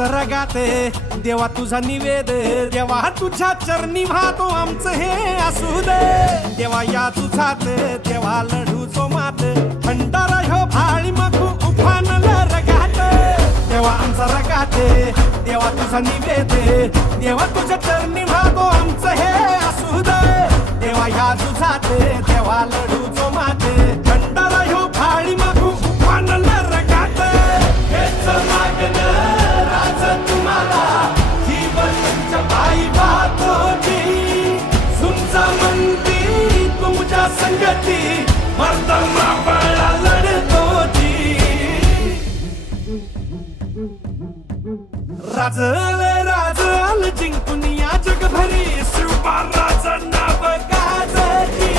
रगात देवा तुझा निवेद, देवा तुझ्या चरणी वाहतो आमचं हे असू दे. देवा या तुझात देवा लढू जो मात, भंडारा ह्यो भाळी माखू उफानला रगात. देवा आमचा रगात देवा तुझा निवेद, देवा तुझ्या चरणी वाहतो आमचं हे असू दे. देवा या तुझात देवा लढू जो मात, भंडारा ह्यो भाळी माखू उफानला रगात. हेच मागणं तुम्हाला जीवन बाई बातोची, तुमचा मंदी तुमच्या संगती मर्दमा बाळा लढतोची. राजल राजल जिंकून या जगभरी शिवबाराचं नाव गाजची.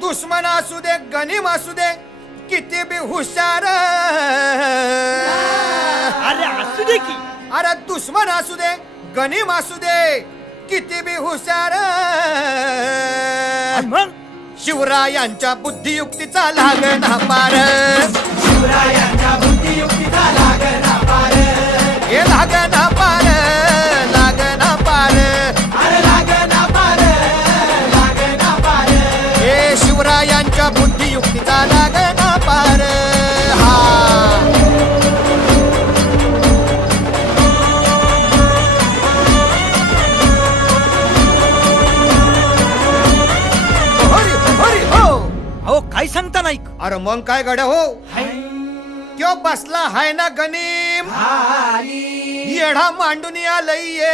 दुश्मन असू दे गनीम असू दे किती बी हुशार, अरे असू दे की, अरे दुश्मन असू दे गनीम असू दे किती बी हुशार. मग शिवरायांच्या बुद्धियुक्तीचा लागना पार, शिवरायांच्या बुद्धियुक्तीचा लागना पार. हे लागना पार, लागना पार, अरे लागना पार, अरे मग काय गड्या हो त्यो बसला हाय ना गनीम येढा मांडून आलय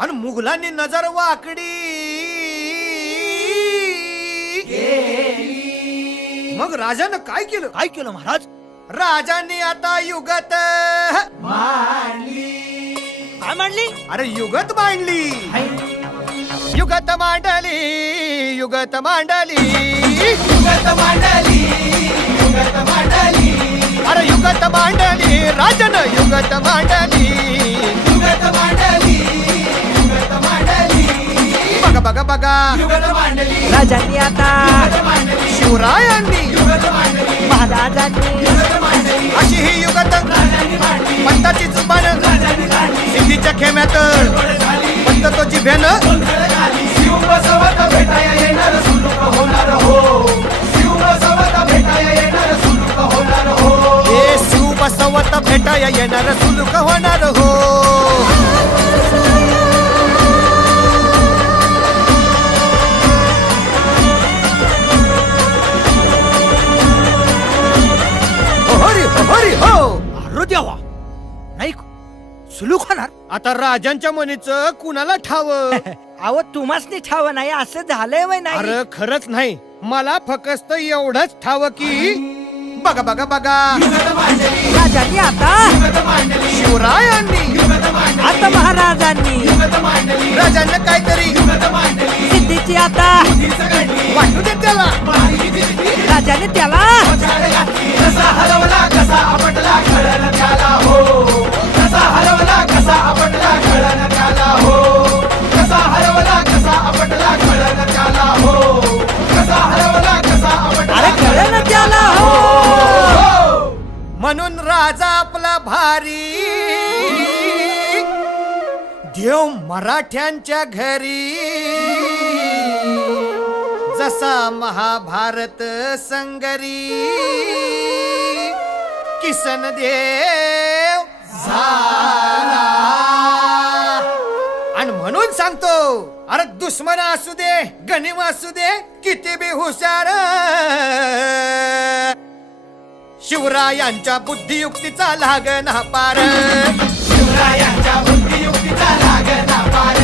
आणि मुघलांनी नजर वाकडी मग राजानं काय केलं काय केलं महाराज? राजांनी आता युगत काय मांडली? अरे युगत मांडली युगत मांडली युगत मांडली युगत मांडली युगत मांडली अरे युगत मांडली राजन युगत मांडली युगत मांडली युगत मांडली बघा बघा बघा युगत मांडली राजांनी आता शिवरायांनी महाराजांनी अशी ही युगत पंताची जुबान सिद्धीच्या खेम्यात पंत तो जिभ्यानं ए शिव बसवत भेटाया येणार सुलूक होणार हो हरी हरी हो अरे देवा, नाही सुलूक होणार? आता राजांच्या मनीचं कुणाला ठाव अहो तुम्हासनी ठाव नाही असं झालंय वय नाही? अरे खरंच नाही मला फक्त एवढंच ठाव की बघा बघा बघा राजांनी आता शिवरायांनी आता महाराजांनी राजांना काहीतरी सिद्धीची आता वाटू दे त्याला राजाने त्याला अरे कळलं ना त्याला हो. म्हणून राजा आपला भारी देव मराठ्यांच्या घरी जसा महाभारत संगरी किसन देव झाला आणि म्हणून सांगतो अरे दुश्मन असू दे गनिम असू दे किती बी हुशार शिवरायांच्या बुद्धियुक्तीचा लागना पार शिवरायांच्या बुद्धियुक्तीचा लागना पार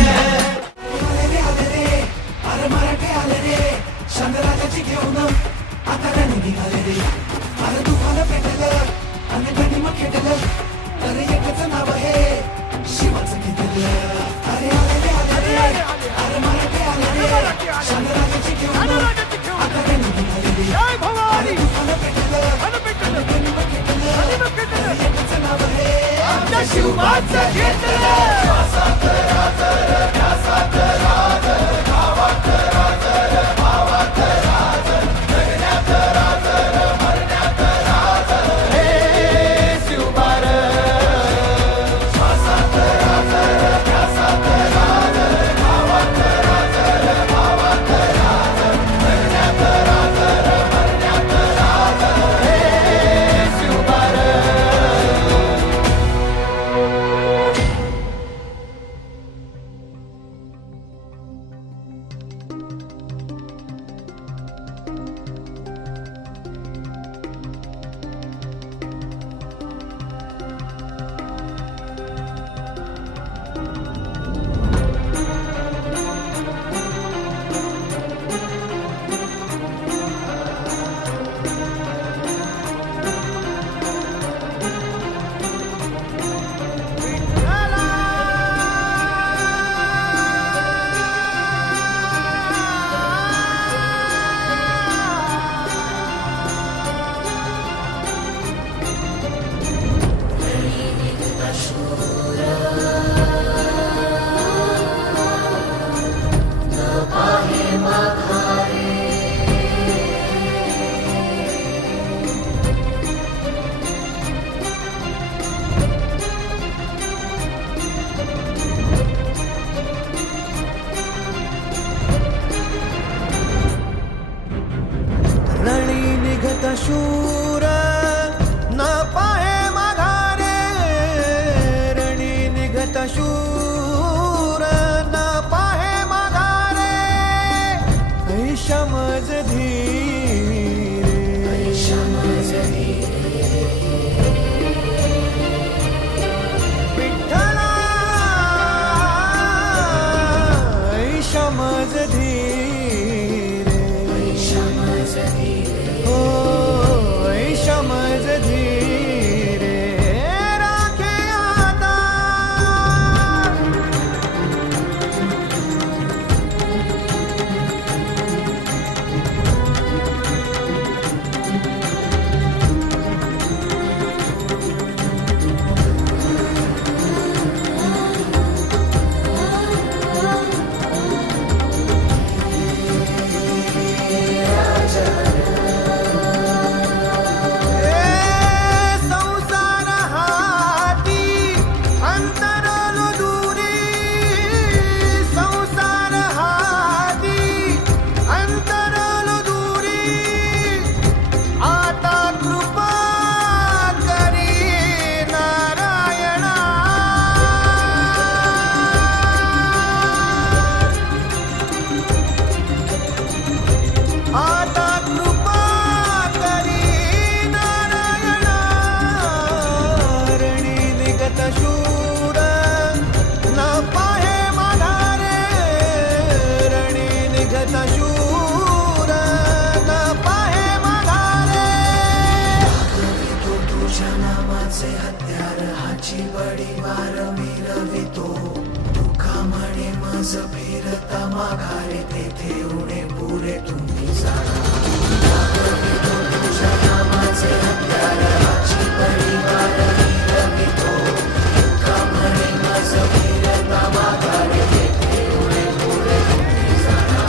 धीरे हो समज धीरे राखे आता संसार हाती अंतरलो दूरी संसार हाती अंतरलो दूरी आता कृपा करी नारायणा आता कृपा करी नारायणा रणी निगत शूर न पाहे माधारे रणी निगत शूर न पाहे माधारे तुझ्या नावाचे हत्यार हाची बडी वार मिरवितो तुका म्हणे मज फिरता माघारे तेथे उणे पुरे तुम्ही जाणा तुझ्या नावाचे हत्यार हाची बडी वार मिरवितो तुका म्हणे मज फिरता माघारे तेथे उणे पुरे तुम्ही जाणा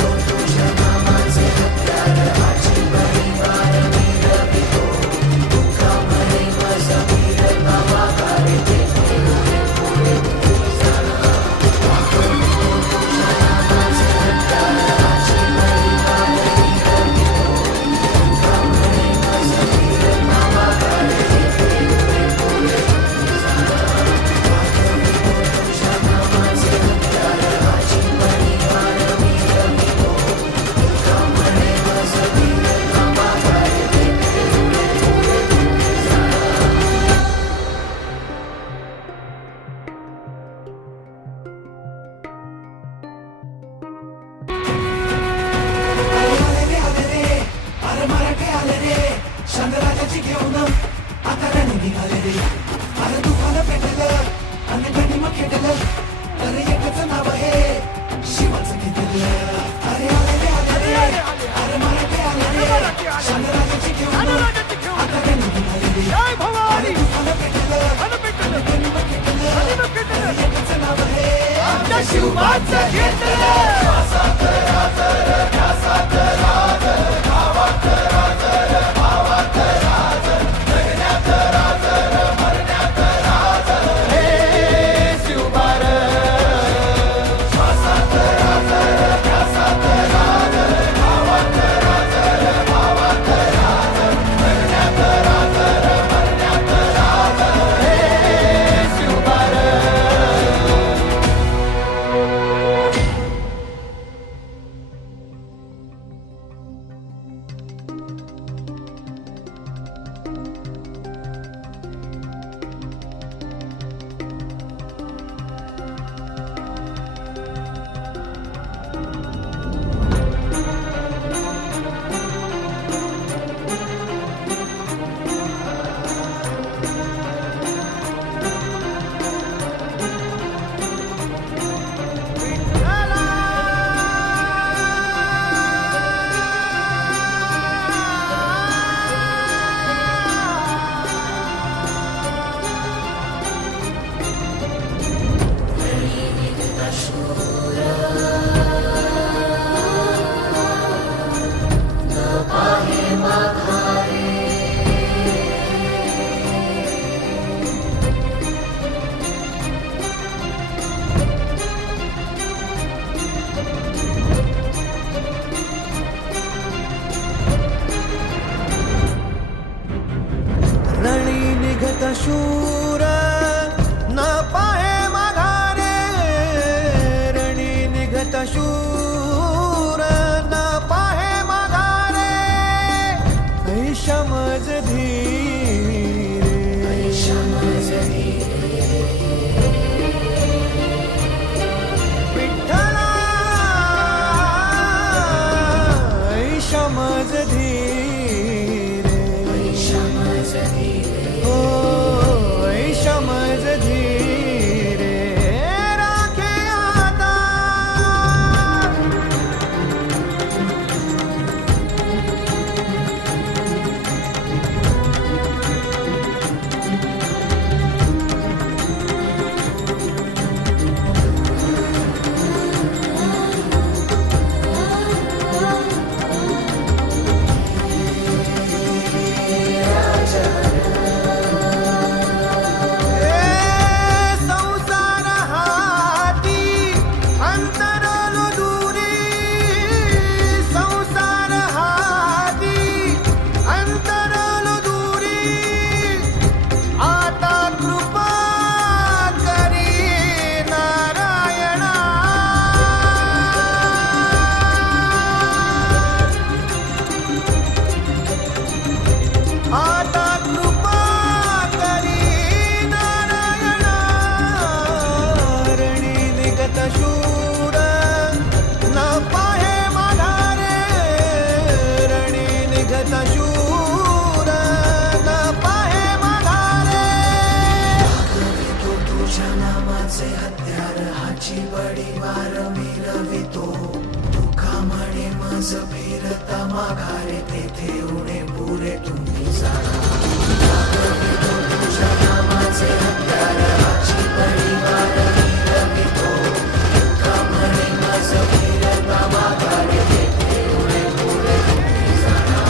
तुझ्या नावाचे हत्यार हाची बडी वार मिरवितो तुका म्हणे मज फिरता माघारे तेथे उणे पुरे तुम्ही जाणा तुझ्या नावाचे हत्यार हाची बडी वार मिरवितो तुका म्हणे मज फिरता माघारे तेथे उणे पुरे तुम्ही जाणा तुझ्या नावाचे हत्यार हाची बडी वार मिरवितो तुका म्हणे मज फिरता माघारे तेथे उणे पुरे तुम्ही जाणा अरे मराठे आले रे चंद्रराजाची घेऊन आता राणी निघाले रे अरे तुफान पेटलं आणि गणिम खेटलं तर एकच नाव आहे शिवाचं घेतलं अरे आले रे अरे मराठे आले रे चंद्रराजाची घेऊन आता राणी निघाले रे अरे तुफान पेटलं आणि गणिम खेटलं तर एकच नाव आहे आमच्या शिवाचं घेतलं शूर न पाहे माघारे रण पडिवार मिरवितो दुःखा म्हणे मज फिरता माघारे तेथे उणे पुरे तुम्ही जाणा दाखवितो तुझ्या नामाचे हत्यार हाची पडिवार मिरवितो दुःखा म्हणे मज फिरता माघारे तेथे उणे पुरे तुम्ही जाणा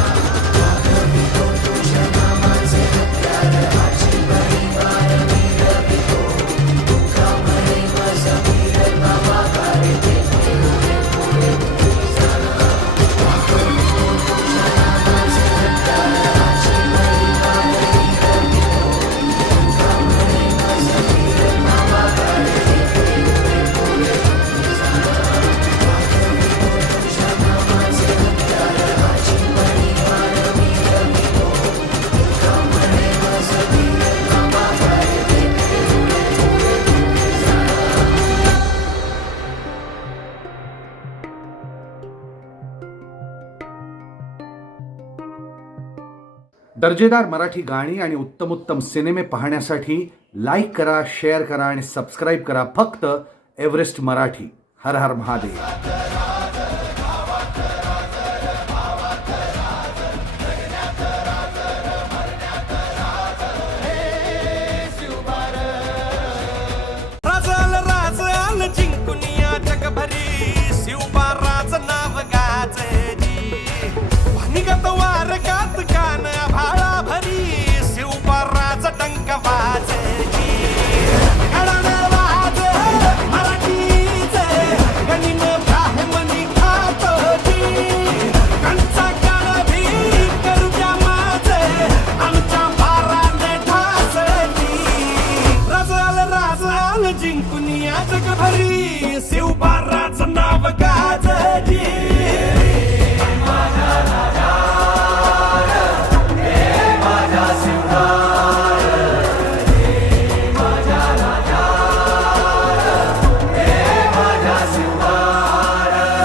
दाखवितो तुझ्या नामाचे हत्यार हाची पडिवार मिरवितो दुःखा म्हणे मज फिरता माघारे तेथे उणे पुरे तुम्ही जाणा दाखवितो तुझ्या नामाचे हत्यार हाची पडिवार मिरवितो दुःखा म्हणे मज फिरता माघारे तेथे उणे पुरे तुम्ही जाणा दाखवितो तुझ्या नामाचे हत्यार हाची पडिवार मिरवितो दुःखा म्हणे मज फिरता माघारे तेथे उणे पुरे तुम्ही जाणा दर्जेदार मराठी गाणी आणि उत्तमोत्तम सिनेमे पाहण्यासाठी लाईक करा, शेअर करा आणि सबस्क्राईब करा फक्त एव्हरेस्ट मराठी. हर हर महादेव. राजाल राजाल जिंकुनिया जगभरी शिवबा राज नाव गाजजी भानिगत वारकात कान भाळा भरी शिवबा राज डंक वाजजी घडानं वाज मराठीचे गनिम आहे मनी खातोजी कंचा काळ भी करू द्या माझे आमच्या भाराने ठासली राजाल जिंकुनिया जगभरी शिवबा राज नाव गाजजी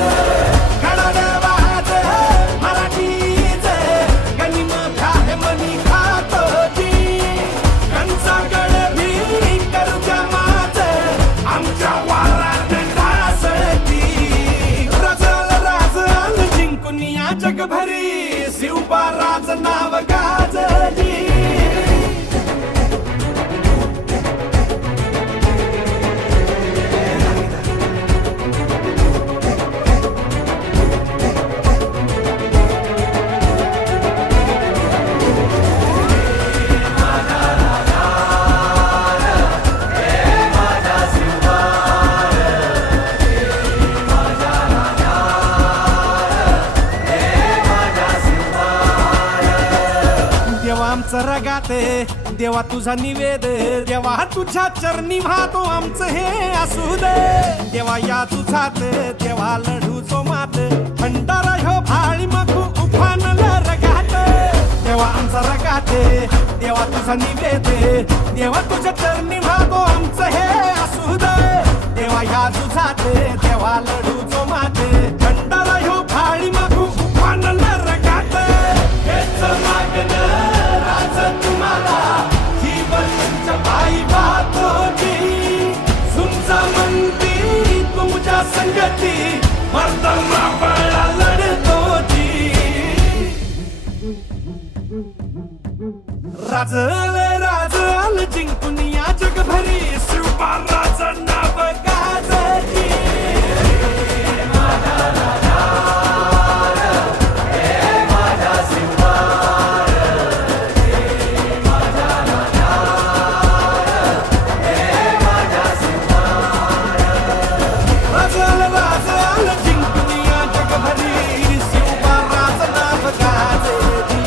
घडानं वाज मराठीचे गनिम आहे मनी खातोजी कंचा काळ भी करू द्या माझे आमच्या वाराने ठासली राजाल जिंकुनिया जगभरी शिवबा राज नाव गाजली देवा आमचं रगाते देवा तुझा निवेद देवा तुझ्या चरणी वाहतो आमचं हे असू दे देवा या तुझात देवा लढू जो मात भंडारा ह्यो भाळी मखू उफानल रगात देवा आमचा रगाते देवा तुझा निवेद देवा तुझ्या चरणी वाहतो आमचं हे असू दे देवा या तुझात देवा लढू जो मात भंडारा ह्यो भाळी मखू उफानल रगात हेच मागणं तुम्हाला जीवन तुमच्या पायी वाहतोजी तुमचा म्हणती तुमच्या संगती मर्दमा बळा लढतोजी राजाल जिंकुनिया जगभरी शिवबा राज नाव गाजली राजाल जिंकुनिया जगभरी शिवबा राज नाव गाजली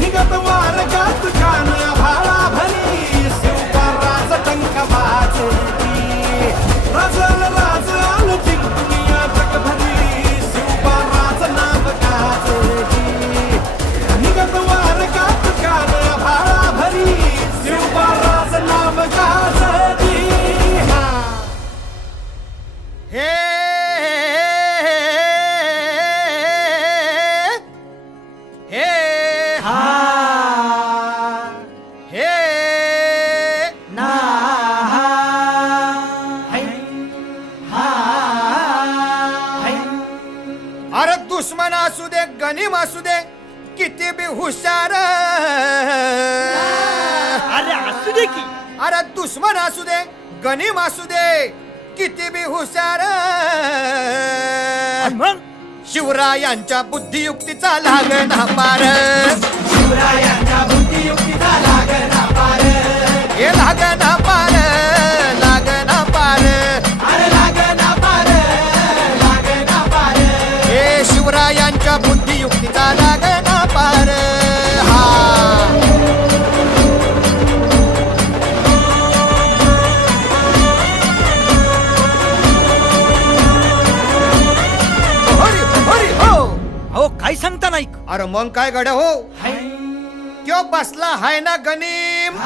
निगत वारगात कान भाळा भरी शिवबा राज डंक वाजली राजाल जिंकुनिया जगभरी शिवबा राज नाव गाजली निगत वारगात कान भाळा भरी शिवबा राज नाव गाजली हे हे हा हे ना हा है दुश्मन असू दे गनिम असू दे किती बी हुशार अरे असू दे की. अरे दुश्मन असू दे गनिम असू दे किती बी हुशार आणि मग शिवरायांच्या बुद्धियुक्तीचा लागना पार शिवरायांच्या बुद्धियुक्तीचा लागना पार हे लागना पार लागना पार अरे लागना पार लागना पार हे शिवरायांच्या बुद्धियुक्तीचा लागना पार हा हरी हरी हो अहो काय सांगता नाही. अरे मग काय गड्या हो क्यो बसला हाय ना गनीम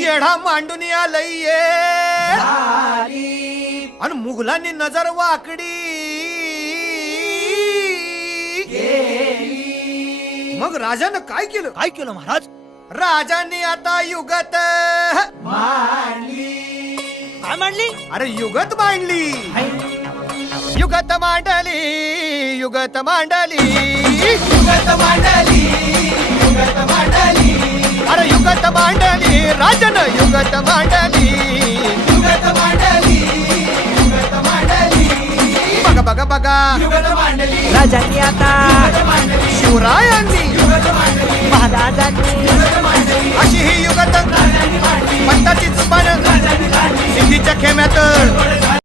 येढा मांडून आलंय ये आणि मुघलांनी नजर वाकडी मग राजानं काय केलं काय केलं महाराज? राजांनी आता युगत काय मांडली? अरे युगत मांडली युगत मांडली युगत मांडली युगत मांडली युगत मांडली अरे युगत मांडली राजन युगत मांडली युगत मांडली युगत मांडली बघा बघा बघा युगत मांडली राजांनी आता युगत मांडली शिवरायांनी युगत मांडली महाराजांनी युगत मांडली अशी ही युगत राजांनी मांडली पंताची जुबान राजांनी काढली सिद्धीच्या खेम्यात